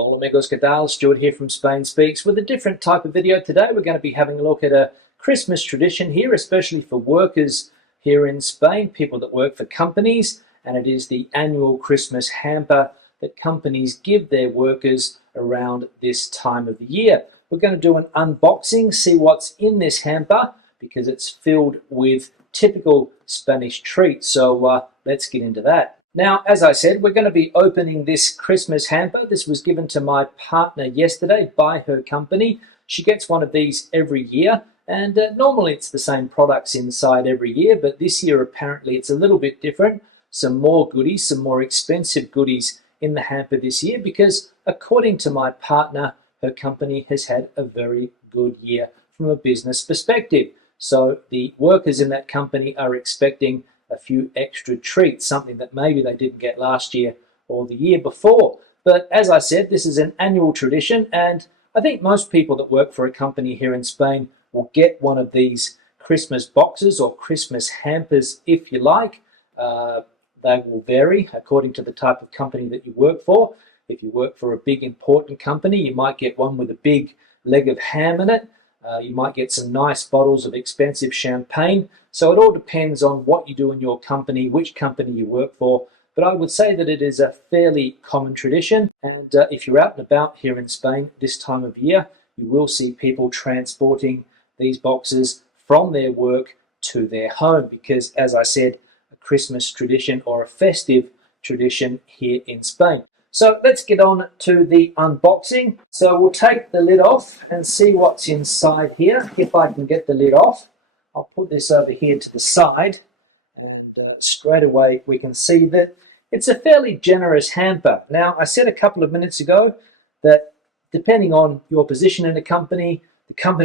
Hola amigos, ¿qué tal? Stuart here from Spain Speaks with a different type of video. Today we're going to be having a look at a Christmas tradition here, especially for workers here in Spain, people that work for companies, and it is the annual Christmas hamper that companies give their workers around this time of the year. We're going to do an unboxing, see what's in this hamper, because it's filled with typical Spanish treats. So let's get into that. Now, as I said, we're going to be opening this Christmas hamper. This was given to my partner yesterday by her company. She gets one of these every year, and normally it's the same products inside every year, but this year apparently it's a little bit different. Some more goodies, some more expensive goodies in the hamper this year, because according to my partner, her company has had a very good year from a business perspective. So the workers in that company are expecting a few extra treats, something that maybe they didn't get last year or the year before. But as I said, this is an annual tradition, and I think most people that work for a company here in Spain will get one of these Christmas boxes or Christmas hampers, if you like. They will vary according to the type of company that you work for. If you work for a big important company, you might get one with a big leg of ham in it. You might get some nice bottles of expensive champagne. So it all depends on what you do in your company, which company you work for. But I would say that it is a fairly common tradition. And if you're out and about here in Spain this time of year, you will see people transporting these boxes from their work to their home. Because, as I said, a Christmas tradition or a festive tradition here in Spain. So let's get on to the unboxing. So we'll take the lid off and see what's inside here. If I can get the lid off, I'll put this over here to the side, and straight away we can see that it's a fairly generous hamper. Now, I said a couple of minutes ago that depending on your position in the company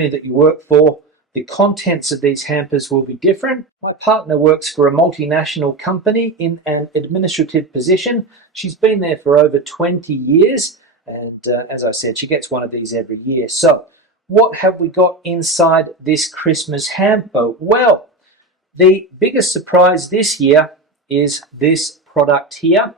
that you work for, the contents of these hampers will be different. My partner works for a multinational company in an administrative position. She's been there for over 20 years, and as I said, she gets one of these every year. So, what have we got inside this Christmas hamper? Well, the biggest surprise this year is this product here,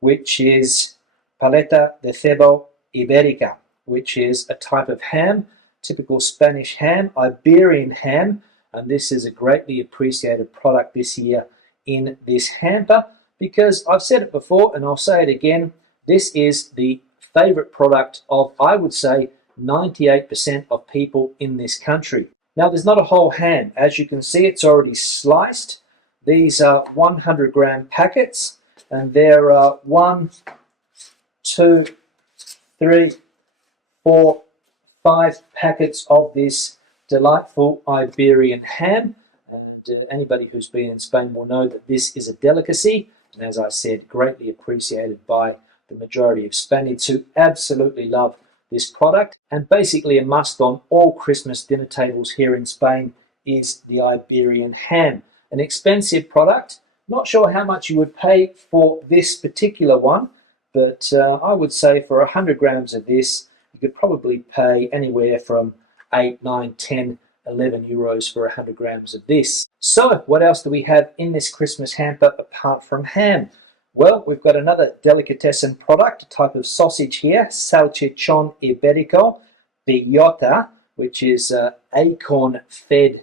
which is paleta de cebo ibérica, which is a type of ham, typical Spanish ham, Iberian ham, and this is a greatly appreciated product this year in this hamper, because I've said it before and I'll say it again, this is the favorite product of, I would say, 98% of people in this country. Now, there's not a whole ham. As you can see, it's already sliced. These are 100-gram packets, and there are 1, 2, 3, 4, 5 packets of this delightful Iberian ham, and anybody who's been in Spain will know that this is a delicacy, and as I said, greatly appreciated by the majority of Spaniards who absolutely love this product. And basically a must on all Christmas dinner tables here in Spain is the Iberian ham. An expensive product, not sure how much you would pay for this particular one, but I would say for 100 grams of this, you could probably pay anywhere from 8, 9, 10, 11 euros for 100 grams of this. So what else do we have in this Christmas hamper apart from ham? Well, we've got another delicatessen product, a type of sausage here, salchichon ibérico, bellota, which is acorn-fed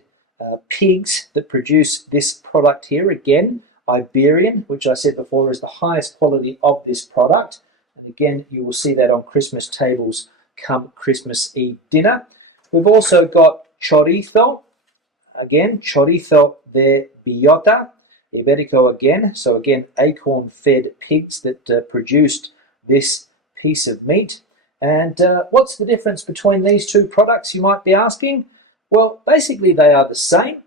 pigs that produce this product here. Again, Iberian, which I said before is the highest quality of this product. And again, you will see that on Christmas tables come Christmas Eve dinner. We've also got chorizo, again, chorizo de bellota, ibérico again, so again, acorn-fed pigs that produced this piece of meat. And what's the difference between these two products, you might be asking? Well, basically they are the same.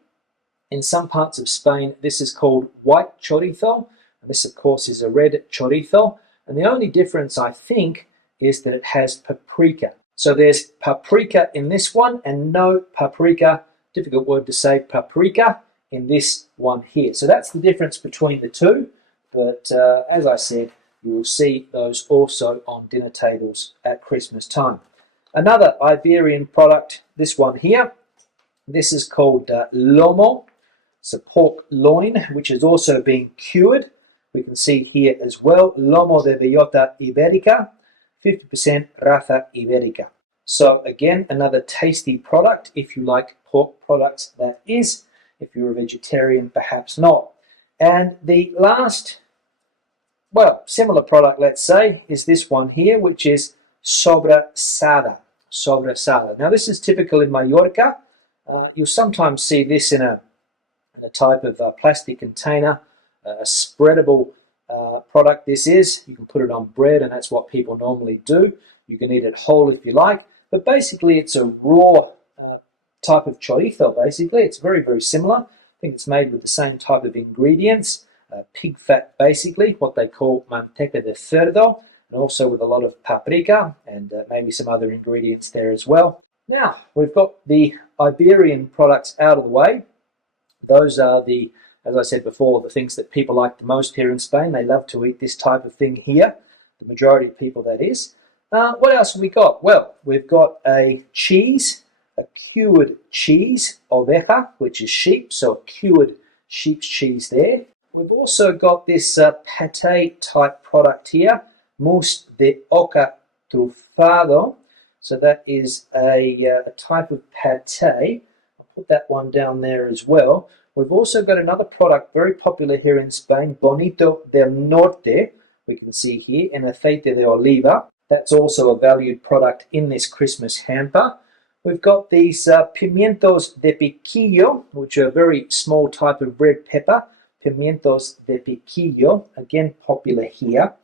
In some parts of Spain, this is called white chorizo, and this, of course, is a red chorizo. And the only difference, I think, is that it has paprika. So there's paprika in this one and no paprika, difficult word to say, paprika, in this one here. So that's the difference between the two. But as I said, you will see those also on dinner tables at Christmas time. Another Iberian product, this one here. This is called lomo. It's a pork loin, which is also being cured. We can see here as well, lomo de bellota ibérica, 50% raza ibérica. So again, another tasty product if you like pork products, that is. If you're a vegetarian, perhaps not. And the last, well, similar product, let's say, is this one here, which is sobrasada. Sobrasada. Now this is typical in Mallorca. You'll sometimes see this in a type of plastic container, a spreadable product this is. You can put it on bread, and that's what people normally do. You can eat it whole if you like, but basically it's a raw type of chorizo, basically. It's very, very similar. I think it's made with the same type of ingredients, pig fat, basically, what they call manteca de cerdo, and also with a lot of paprika and maybe some other ingredients there as well. Now, we've got the Iberian products out of the way. Those are the, as I said before, the things that people like the most here in Spain. They love to eat this type of thing here, the majority of people, that is. What else have we got? Well, we've got a cheese, a cured cheese, oveja, which is sheep, so a cured sheep's cheese there. We've also got this pate type product here, mousse de oca trufado. So that is a type of pate. I'll put that one down there as well. We've also got another product very popular here in Spain, bonito del norte. We can see here, en aceite de oliva. That's also a valued product in this Christmas hamper. We've got these pimientos de piquillo, which are a very small type of red pepper. Pimientos de piquillo, again popular here.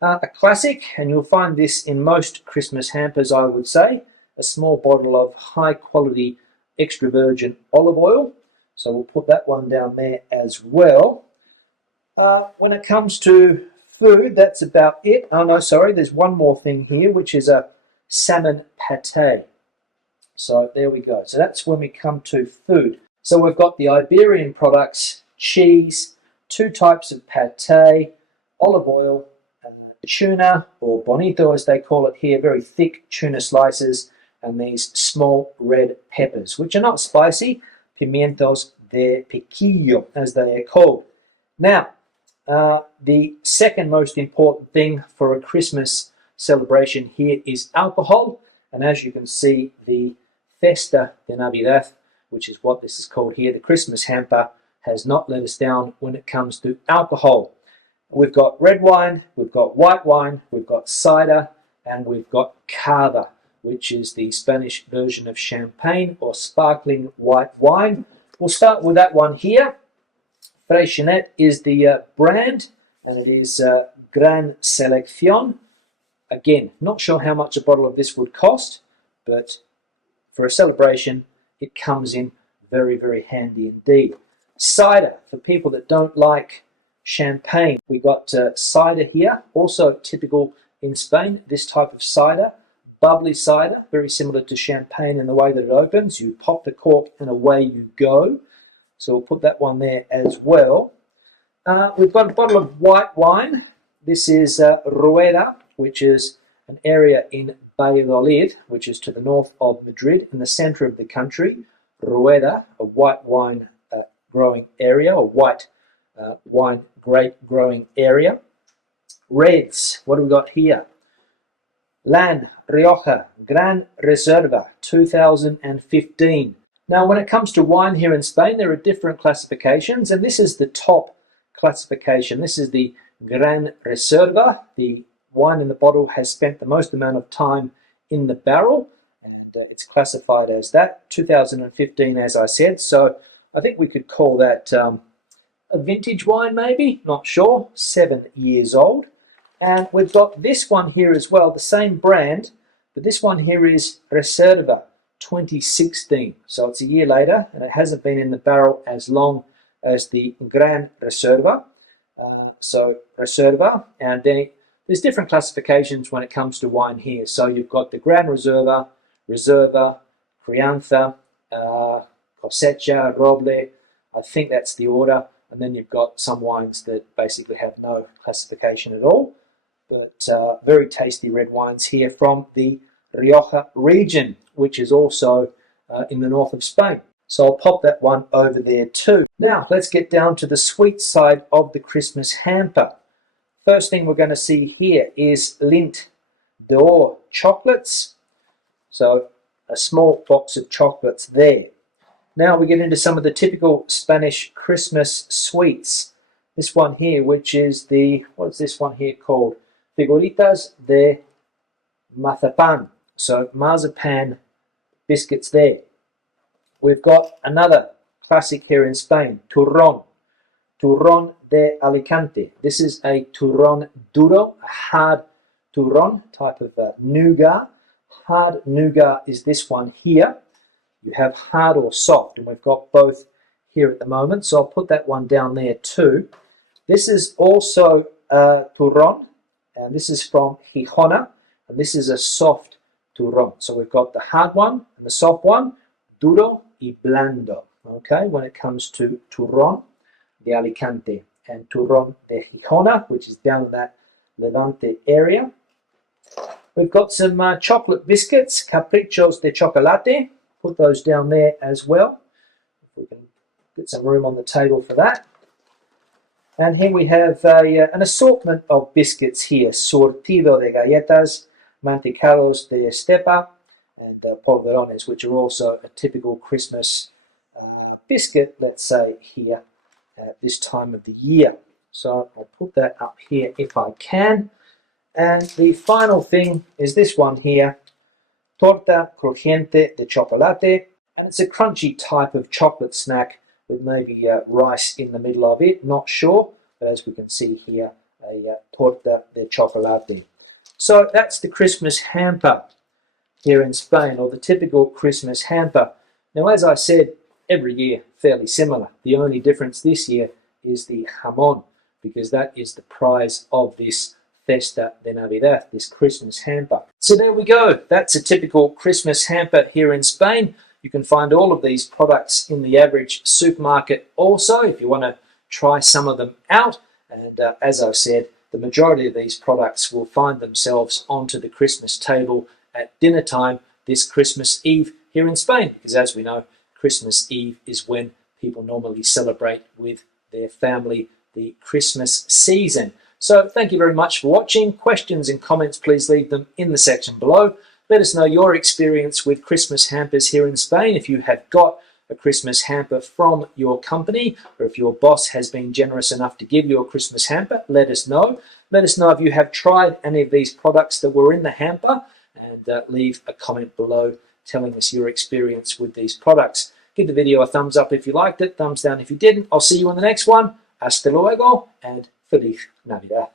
A classic, and you'll find this in most Christmas hampers, I would say, a small bottle of high quality extra virgin olive oil. So we'll put that one down there as well. When it comes to food, that's about it. Oh no, sorry, there's one more thing here, which is a salmon pate. So there we go. So that's when we come to food. So we've got the Iberian products, cheese, two types of pate, olive oil, tuna, or bonito as they call it here, very thick tuna slices, and these small red peppers, which are not spicy, pimientos de piquillo as they are called. Now, the second most important thing for a Christmas celebration here is alcohol, and as you can see, the Festa de Navidad, which is what this is called here, the Christmas hamper, has not let us down when it comes to alcohol. We've got red wine, we've got white wine, we've got cider, and we've got cava, which is the Spanish version of champagne or sparkling white wine. We'll start with that one here. Freixenet is the brand, and it is Gran Selección. Again, not sure how much a bottle of this would cost, but for a celebration, it comes in very, very handy indeed. Cider, for people that don't like champagne. We got cider here, also typical in Spain, this type of cider, bubbly cider, very similar to champagne in the way that it opens. You pop the cork and away you go. So we'll put that one there as well. We've got a bottle of white wine. This is Rueda, which is an area in Valladolid, which is to the north of Madrid, in the center of the country. Rueda, a white wine growing area, or white wine grape growing area. Reds, what do we got here? Lan Rioja Gran Reserva 2015. Now when it comes to wine here in Spain, there are different classifications, and this is the top classification. This is the Gran Reserva. The wine in the bottle has spent the most amount of time in the barrel, and it's classified as that. 2015, as I said, so I think we could call that a vintage wine, maybe, not sure, 7 years old. And we've got this one here as well, the same brand, but this one here is Reserva 2016. So it's a year later, and it hasn't been in the barrel as long as the Gran Reserva. So Reserva, and then there's different classifications when it comes to wine here. So you've got the Gran Reserva, Reserva, Crianza, Cosecha, Roble. I think that's the order. And then you've got some wines that basically have no classification at all. But very tasty red wines here from the Rioja region, which is also in the north of Spain. So I'll pop that one over there too. Now let's get down to the sweet side of the Christmas hamper. First thing we're going to see here is Lindt d'Or chocolates. So a small box of chocolates there. Now we get into some of the typical Spanish Christmas sweets. This one here, which is the, what is this one here called? Figuritas de Mazapan. So marzipan biscuits there. We've got another classic here in Spain, turrón. Turrón de Alicante. This is a turrón duro, a hard turrón, type of nougat. Hard nougat is this one here. You have hard or soft, and we've got both here at the moment, so I'll put that one down there too. This is also turrón, and this is from Gijona, and this is a soft turrón. So we've got the hard one and the soft one, duro y blando. Okay, when it comes to turrón de Alicante and turrón de Gijona, which is down in that Levante area. We've got some chocolate biscuits, caprichos de chocolate. Put those down there as well. If we can get some room on the table for that. And here we have an assortment of biscuits here. Surtido de galletas, mantecados de estepa, and polvorones, which are also a typical Christmas biscuit, let's say, here at this time of the year. So I'll put that up here if I can. And the final thing is this one here, torta crujiente de chocolate, and it's a crunchy type of chocolate snack with maybe rice in the middle of it, not sure, but as we can see here, a torta de chocolate. So that's the Christmas hamper here in Spain, or the typical Christmas hamper. Now, as I said, every year fairly similar. The only difference this year is the jamón, because that is the prize of this Festa de Navidad, this Christmas hamper. So there we go. That's a typical Christmas hamper here in Spain. You can find all of these products in the average supermarket also if you want to try some of them out. And as I've said, the majority of these products will find themselves onto the Christmas table at dinner time this Christmas Eve here in Spain, because as we know, Christmas Eve is when people normally celebrate with their family the Christmas season. So thank you very much for watching. Questions and comments, please leave them in the section below. Let us know your experience with Christmas hampers here in Spain. If you have got a Christmas hamper from your company, or if your boss has been generous enough to give you a Christmas hamper, let us know. Let us know if you have tried any of these products that were in the hamper, and leave a comment below telling us your experience with these products. Give the video a thumbs up if you liked it, thumbs down if you didn't. I'll see you in the next one. Hasta luego, and Feliz Navidad.